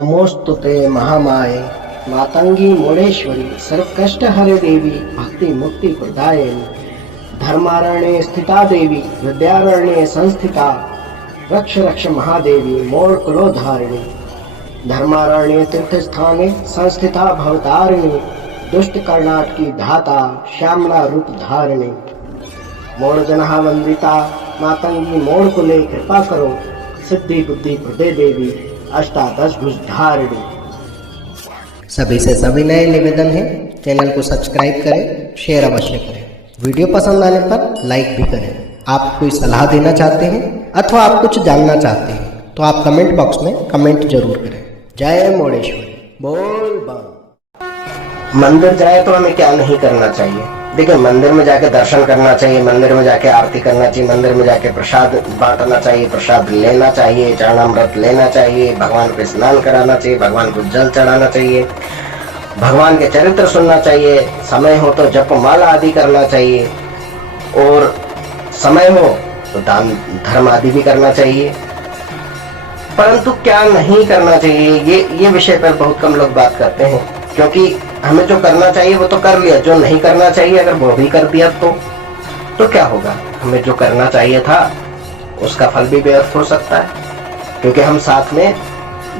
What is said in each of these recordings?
नमोस्तुते महामाये मातंगी मोड़ेश्वरी सर्वकष्ट हरे देवी भक्ति मुक्ति प्रदायिनी धर्मारण्ये स्थिता देवी विद्यारण्ये संस्थिता रक्ष रक्ष महादेवी मोड़ कुलोधारिणी धर्मारण्ये तीर्थ स्थाने संस्थिता भवतारिणी दुष्ट कर्णाट की धाता श्यामला रूप धारिणी मोड़ जनहा वंदिता मातंगी मोड़ कुले कृपा करो सिद्धि बुद्धि प्रदे देवी अष्टादश भुजधारिणी। सभी से सविनय निवेदन है, चैनल को सब्सक्राइब करें, शेयर अवश्य करें। वीडियो पसंद आने पर लाइक भी करें। आप कोई सलाह देना चाहते हैं अथवा आप कुछ जानना चाहते हैं तो आप कमेंट बॉक्स में कमेंट जरूर करें। जय मोड़ेश्वरी बोल बम। मंदिर जाए तो हमें क्या नहीं करना चाहिए? देखिए, मंदिर में जाके दर्शन करना चाहिए, मंदिर में जाके आरती करना चाहिए, मंदिर में जाके प्रसाद बांटना चाहिए, प्रसाद लेना चाहिए, चरणामृत लेना चाहिए, भगवान को स्नान कराना चाहिए, भगवान को जल चढ़ाना चाहिए, भगवान के चरित्र सुनना चाहिए, समय हो तो जप माला आदि करना चाहिए और समय हो तो दान धर्म आदि भी करना चाहिए। परंतु क्या नहीं करना चाहिए, ये विषय पर बहुत कम लोग बात करते हैं, क्योंकि हमें जो करना चाहिए वो तो कर लिया, जो नहीं करना चाहिए अगर वो भी कर दिया तो क्या होगा? हमें जो करना चाहिए था उसका फल भी व्यर्थ हो सकता है, क्योंकि हम साथ में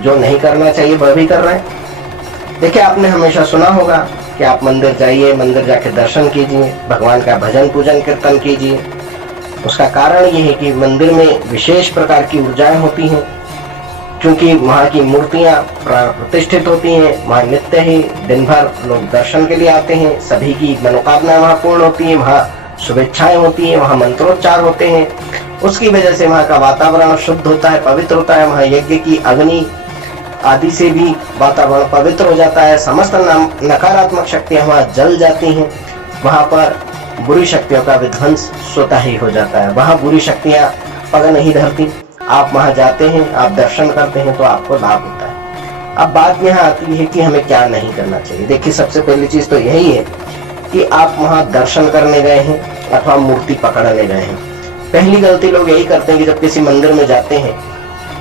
जो नहीं करना चाहिए वह भी कर रहे हैं। देखिए, आपने हमेशा सुना होगा कि आप मंदिर जाइए, मंदिर जाके दर्शन कीजिए, भगवान का भजन पूजन कीर्तन कीजिए। उसका कारण ये है कि मंदिर में विशेष प्रकार की ऊर्जाएं होती हैं, क्योंकि वहाँ की मूर्तियाँ प्रतिष्ठित होती हैं, वहाँ नित्य ही दिन भर लोग दर्शन के लिए आते हैं, सभी की मनोकामनाएं वहाँ पूर्ण होती हैं, वहाँ शुभेच्छाएं होती हैं, वहाँ मंत्रोच्चार होते हैं। उसकी वजह से वहाँ का वातावरण शुद्ध होता है, पवित्र होता है, वहाँ यज्ञ की अग्नि आदि से भी वातावरण पवित्र हो जाता है, समस्त नकारात्मक शक्तियाँ वहाँ जल जाती हैं, वहाँ पर बुरी शक्तियों का विध्वंस स्वतः ही हो जाता है, वहाँ बुरी शक्तियाँ पग नहीं धरती। आप वहां जाते हैं, आप दर्शन करते हैं तो आपको लाभ होता है। अब बात यहाँ आती है कि हमें क्या नहीं करना चाहिए। देखिए, सबसे पहली चीज तो यही है कि आप वहां दर्शन करने गए हैं अथवा मूर्ति पकड़ने गए हैं। पहली गलती लोग यही करते हैं कि जब किसी मंदिर में जाते हैं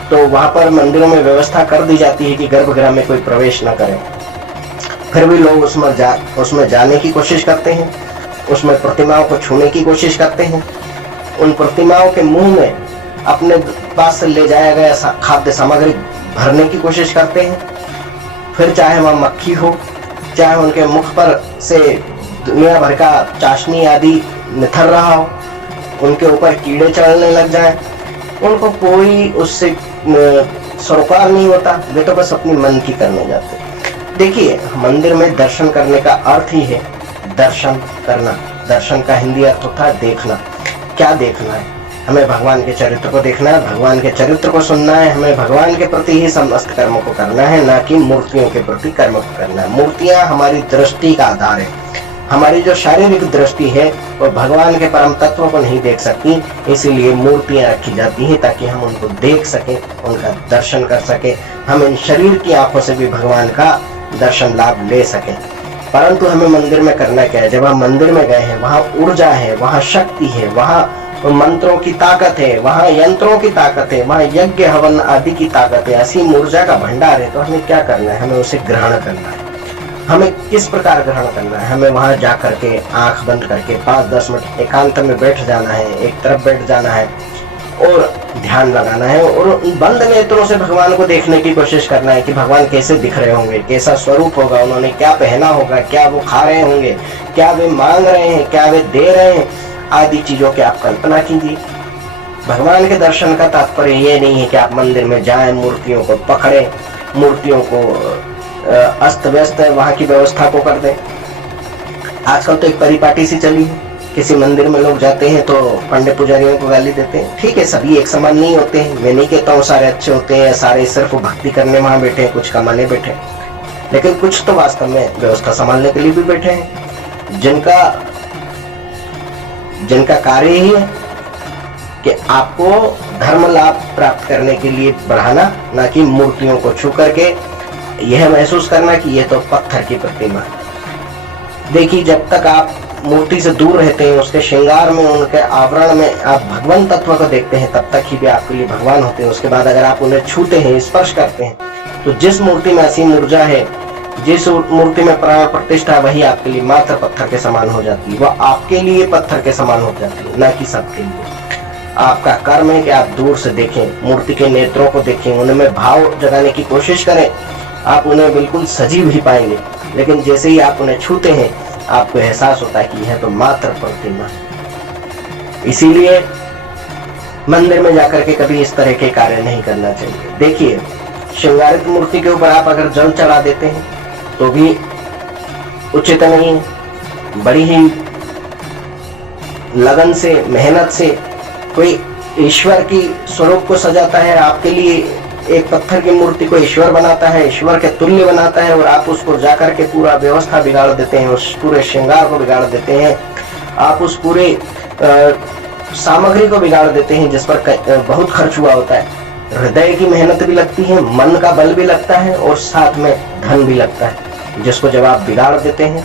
तो वहां पर मंदिरों में व्यवस्था कर दी जाती है कि गर्भगृह में कोई प्रवेश न करे, फिर भी लोग उसमें जाने की कोशिश करते हैं, उसमें प्रतिमाओं को छूने की कोशिश करते हैं, उन प्रतिमाओं के मुंह में अपने पास से ले जाया गया खाद्य सामग्री भरने की कोशिश करते हैं, फिर चाहे वह मक्खी हो, चाहे उनके मुख पर से दुनिया भर का चाशनी आदि निथर रहा हो, उनके ऊपर कीड़े चढ़ने लग जाएं, उनको कोई उससे सरोकार नहीं होता, वे तो बस अपनी मन की करने जाते। देखिए, मंदिर में दर्शन करने का अर्थ ही है दर्शन करना। दर्शन का हिंदी अर्थ होता है देखना। क्या देखना है? हमें भगवान के चरित्र को देखना है, भगवान के चरित्र को सुनना है, हमें भगवान के प्रति ही समस्त कर्मों को करना है, ना कि मूर्तियों के प्रति कर्म को करना है। मूर्तियां हमारी दृष्टि का आधार है। हमारी जो शारीरिक दृष्टि है वो भगवान के परम तत्व को नहीं देख सकती, इसीलिए मूर्तियां रखी जाती हैं ताकि हम उनको देख सकें, उनका दर्शन कर सकें, हम इन शरीर की आंखों से भी भगवान का दर्शन लाभ ले सकें। परंतु हमें मंदिर में करना क्या है? जब हम मंदिर में गए हैं, वहाँ ऊर्जा है, वहाँ शक्ति है, वहाँ मंत्रों की ताकत है, वहाँ यंत्रों की ताकत है, वहाँ यज्ञ हवन आदि की ताकत है, असीम ऊर्जा का भंडार है। तो हमें क्या करना है? हमें उसे ग्रहण करना है। हमें किस प्रकार ग्रहण करना है? हमें वहाँ जा करके आंख बंद करके 5-10 मिनट एकांत में बैठ जाना है, एक तरफ बैठ जाना है और ध्यान लगाना है और बंद नेत्रों से भगवान को देखने की कोशिश करना है कि भगवान कैसे दिख रहे होंगे, कैसा स्वरूप होगा, उन्होंने क्या पहना होगा, क्या वो खा रहे होंगे, क्या वे मांग रहे हैं, क्या वे दे रहे हैं, आदि चीजों की आप कल्पना कीजिए। भगवान के दर्शन का तात्पर्य ये नहीं है कि आप मंदिर में जाएं, मूर्तियों को पकड़ें, मूर्तियों को अस्त व्यस्त वहां की व्यवस्था को कर दें। आजकल तो एक परिपाटी सी चली है, किसी मंदिर में लोग जाते हैं तो पंडित पुजारियों को गाली देते हैं। ठीक है, सभी एक समान नहीं होते हैं, मैं नहीं कहता हूँ सारे अच्छे होते हैं, सारे सिर्फ भक्ति करने वहां बैठे हैं, कुछ कमाने बैठे, लेकिन कुछ तो वास्तव में व्यवस्था संभालने के लिए भी बैठे हैं, जिनका कार्य ही है कि आपको धर्म लाभ प्राप्त करने के लिए बढ़ाना, ना कि मूर्तियों को छू करके यह महसूस करना कि यह तो पत्थर की प्रतिमा है। देखिए, जब तक आप मूर्ति से दूर रहते हैं, उसके श्रृंगार में, उनके आवरण में आप भगवान तत्व को देखते हैं, तब तक ही वे आपके लिए भगवान होते हैं। उसके बाद अगर आप उन्हें छूते हैं, स्पर्श करते हैं, तो जिस मूर्ति में असीम ऊर्जा है, जिस मूर्ति में प्राण प्रतिष्ठा है, वही आपके लिए मात्र पत्थर के समान हो जाती है। वह आपके लिए पत्थर के समान हो जाती है, न कि सबके लिए। आपका कर्म है कि आप दूर से देखें, मूर्ति के नेत्रों को देखें, उनमें भाव जगाने की कोशिश करें। आप उन्हें बिल्कुल सजीव ही पाएंगे, लेकिन जैसे ही आप उन्हें छूते हैं आपको एहसास होता है कि यह तो मात्र प्रतिमा है। इसीलिए मंदिर में जाकर के कभी इस तरह के कार्य नहीं करना चाहिए। देखिए, श्रृंगारित मूर्ति के ऊपर आप अगर जल चढ़ा देते हैं तो भी उचित नहीं है। बड़ी ही लगन से, मेहनत से कोई ईश्वर की स्वरूप को सजाता है, आपके लिए एक पत्थर की मूर्ति को ईश्वर बनाता है, ईश्वर के तुल्य बनाता है, और आप उसको जाकर के पूरा व्यवस्था बिगाड़ देते हैं, उस पूरे श्रृंगार को बिगाड़ देते हैं, आप उस पूरे सामग्री को बिगाड़ देते हैं जिस पर बहुत खर्च हुआ होता है। हृदय की मेहनत भी लगती है, मन का बल भी लगता है, और साथ में धन भी लगता है, जिसको जब आप बिगाड़ देते हैं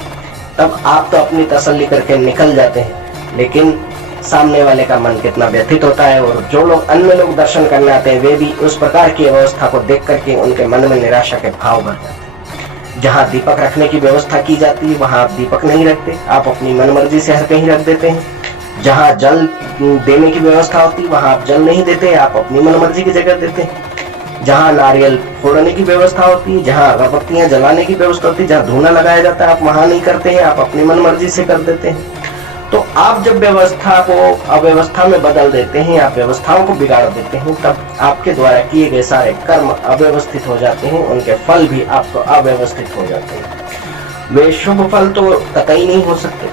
तब आप तो अपनी तसल्ली करके निकल जाते हैं, लेकिन सामने वाले का मन कितना व्यथित होता है। और जो लोग, अन्य लोग दर्शन करने आते हैं, वे भी उस प्रकार की व्यवस्था को देख करके उनके मन में निराशा के भाव भर जाते हैं। जहाँ दीपक रखने की व्यवस्था की जाती है वहां आप दीपक नहीं रखते, आप अपनी मनमर्जी से हर कहीं रख देते हैं। जहाँ जल देने की व्यवस्था होती है वहां आप जल नहीं देते, आप अपनी मनमर्जी की जगह देते हैं। जहाँ नारियल फोड़ने की व्यवस्था होती है, जहाँ अगरबत्तियां जलाने की व्यवस्था होती है, जहाँ धूना लगाया जाता है, आप वहां नहीं करते हैं, आप अपनी मनमर्जी से कर देते हैं। तो आप जब व्यवस्था को अव्यवस्था में बदल देते हैं, आप व्यवस्थाओं को बिगाड़ देते हैं, तब आपके द्वारा किए गए सारे कर्म अव्यवस्थित हो जाते हैं, उनके फल भी आपको अव्यवस्थित हो जाते हैं। वे शुभ फल तो कतई नहीं हो सकते।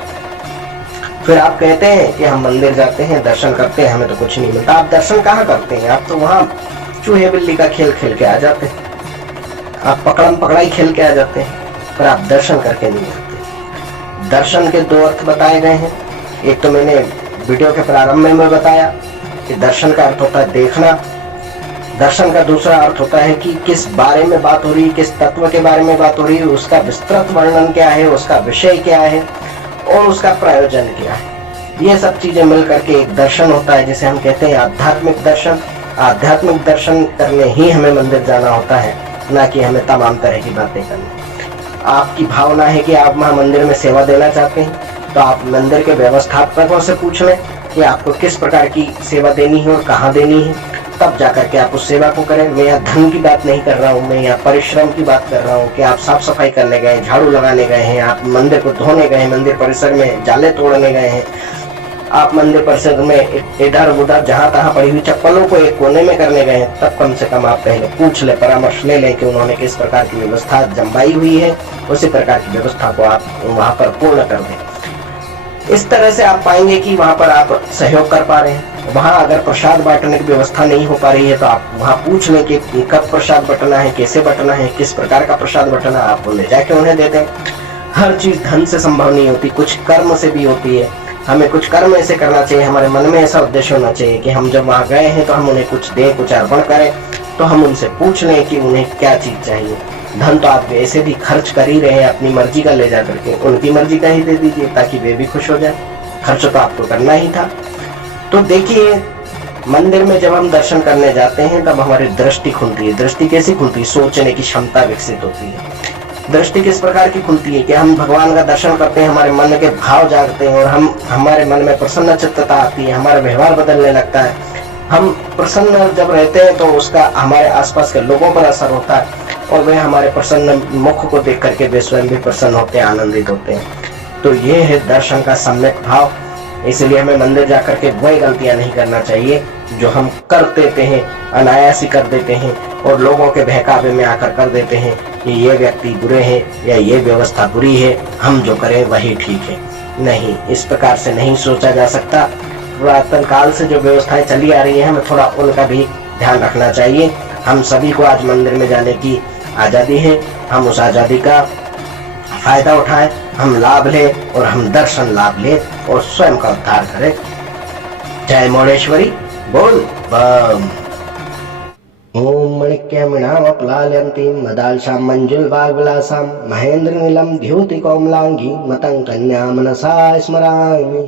फिर आप कहते हैं कि हम मंदिर जाते हैं, दर्शन करते हैं, हमें तो कुछ नहीं मिलता। आप दर्शन कहाँ करते हैं? आप तो वहां चूहे बिल्ली का खेल खेल के आ जाते हैं, आप पकड़म पकड़ाई खेल के आ जाते हैं, पर आप दर्शन करके नहीं आते। दर्शन के दो अर्थ बताए गए हैं। एक तो मैंने वीडियो के प्रारंभ में बताया कि दर्शन का अर्थ होता है देखना। दर्शन का दूसरा अर्थ होता है कि किस बारे में बात हो रही है, किस तत्व के बारे में बात हो रही है, उसका विस्तृत वर्णन क्या है, उसका विषय क्या है और उसका प्रयोजन क्या है। ये सब चीजें मिलकर के एक दर्शन होता है, जिसे हम कहते हैं आध्यात्मिक दर्शन। आध्यात्मिक दर्शन करने ही हमें मंदिर जाना होता है, ना कि हमें तमाम तरह की बातें करनी। आपकी भावना है कि आप वहाँ मंदिर में सेवा देना चाहते हैं, तो आप मंदिर के व्यवस्थापकों से पूछ लें कि आपको किस प्रकार की सेवा देनी है और कहाँ देनी है, तब जाकर के आप उस सेवा को करें। मैं यहाँ धन की बात नहीं कर रहा हूँ, मैं यहाँ परिश्रम की बात कर रहा हूँ कि आप साफ सफाई करने गए, झाड़ू लगाने गए हैं, आप मंदिर को धोने गए, मंदिर परिसर में जाले तोड़ने गए हैं, आप मंदिर परिसर में इधर उधर जहाँ तहाँ पड़ी हुई चप्पलों को एक कोने में करने गए हैं, तब कम से कम आप पहले पूछ ले, परामर्श ले लें कि उन्होंने किस प्रकार की व्यवस्था जमाई हुई है, उसी प्रकार की व्यवस्था को आप वहाँ पर पूर्ण कर दें। इस तरह से आप पाएंगे कि वहाँ पर आप सहयोग कर पा रहे हैं। वहाँ अगर प्रसाद बांटने की व्यवस्था नहीं हो पा रही है तो आप वहाँ पूछ लें कि कब प्रसाद बंटना है, कैसे बंटना है, किस प्रकार का प्रसाद बंटना, आप ले जाके उन्हें दे दें। हर चीज धन से संभव नहीं होती, कुछ कर्म से भी होती है। हमें कुछ कर्म ऐसे करना चाहिए, हमारे मन में ऐसा उद्देश्य होना चाहिए कि हम जब वहाँ गए हैं तो हम उन्हें कुछ दें, कुछ अर्पण करें। तो हम उनसे पूछ लें कि उन्हें क्या चीज चाहिए। धन तो आप ऐसे भी खर्च कर ही रहे हैं, अपनी मर्जी का ले जा करके उनकी मर्जी का ही दे दीजिए ताकि वे भी खुश हो जाए। खर्च तो आपको करना ही था। तो देखिए, मंदिर में जब हम दर्शन करने जाते हैं तब हमारी दृष्टि खुलती है। दृष्टि कैसी खुलती है? सोचने की क्षमता विकसित होती है। दृष्टि किस प्रकार की खुलती है कि हम भगवान का दर्शन करते हैं, हमारे मन के भाव जागते हैं और हमारे मन में प्रसन्न चित्तता आती है, हमारा व्यवहार बदलने लगता है। हम प्रसन्न जब रहते हैं तो उसका हमारे आसपास के लोगों पर असर होता है और वे हमारे प्रसन्न मुख को देख करके वे स्वयं भी प्रसन्न होते हैं, आनंदित होते हैं। तो ये है दर्शन का सम्यक भाव। इसलिए हमें मंदिर जाकर के वही गलतियां नहीं करना चाहिए जो हम कर देते हैं, अनायास ही कर देते हैं और लोगों के बहकावे में आकर कर देते हैं कि ये व्यक्ति बुरे हैं या ये व्यवस्था बुरी है, हम जो करें वही ठीक है। नहीं, इस प्रकार से नहीं सोचा जा सकता। पुरातन काल से जो व्यवस्थाएं चली आ रही है, हमें थोड़ा उनका भी ध्यान रखना चाहिए। हम सभी को आज मंदिर में जाने की आज़ादी है, हम उस आज़ादी का फायदा उठाएं, हम लाभ लें और हम दर्शन लाभ लें और स्वयं का उद्धार करें। जय मोड़ेश्वरी बोल बम। ओम मणिक्यमणामप्लाल्यन्तीं मदालशां मंजुलवाग्विलासां महेन्द्रनीलं द्युतिकोमलांगी मतं कन्या मनसा स्मरामि।